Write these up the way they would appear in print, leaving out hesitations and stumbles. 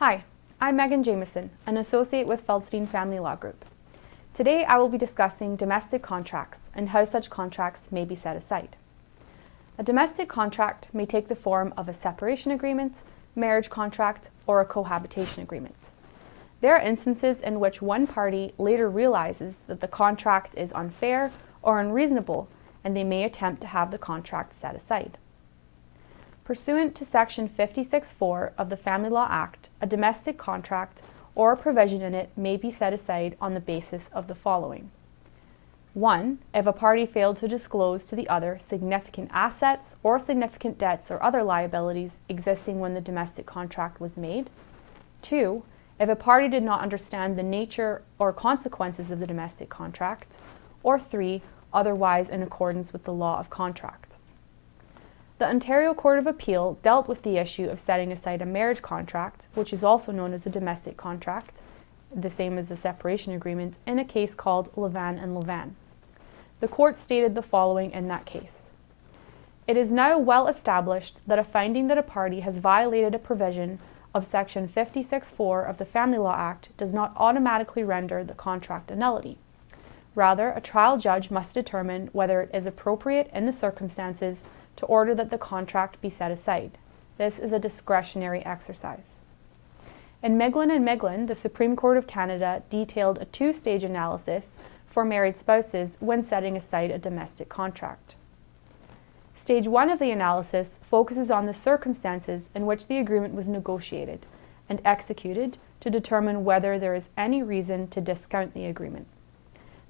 Hi, I'm Megan Jameson, an associate with Feldstein Family Law Group. Today I will be discussing domestic contracts and how such contracts may be set aside. A domestic contract may take the form of a separation agreement, marriage contract, or a cohabitation agreement. There are instances in which one party later realizes that the contract is unfair or unreasonable, and they may attempt to have the contract set aside. Pursuant to Section 56(4) of the Family Law Act, a domestic contract or a provision in it may be set aside on the basis of the following. 1. If a party failed to disclose to the other significant assets or significant debts or other liabilities existing when the domestic contract was made. 2. If a party did not understand the nature or consequences of the domestic contract. Or 3. Otherwise in accordance with the law of contract. The Ontario Court of Appeal dealt with the issue of setting aside a marriage contract, which is also known as a domestic contract, the same as the separation agreement, in a case called Levan and Levan. The court stated the following in that case. It is now well established that a finding that a party has violated a provision of Section 56(4) of the Family Law Act does not automatically render the contract a nullity. Rather, a trial judge must determine whether it is appropriate in the circumstances to order that the contract be set aside. This is a discretionary exercise. In Miglin and Miglin, the Supreme Court of Canada detailed a two-stage analysis for married spouses when setting aside a domestic contract. Stage 1 of the analysis focuses on the circumstances in which the agreement was negotiated and executed to determine whether there is any reason to discount the agreement.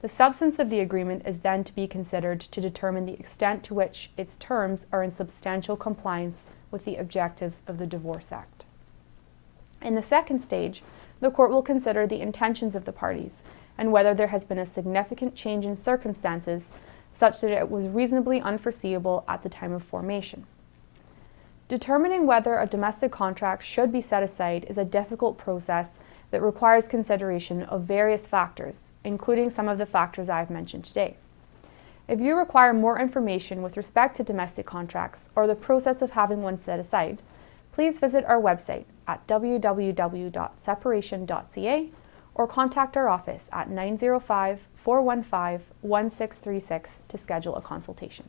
The substance of the agreement is then to be considered to determine the extent to which its terms are in substantial compliance with the objectives of the Divorce Act. In the second stage, the court will consider the intentions of the parties and whether there has been a significant change in circumstances such that it was reasonably unforeseeable at the time of formation. Determining whether a domestic contract should be set aside is a difficult process that requires consideration of various factors, including some of the factors I have mentioned today. If you require more information with respect to domestic contracts or the process of having one set aside, please visit our website at www.separation.ca or contact our office at 905-415-1636 to schedule a consultation.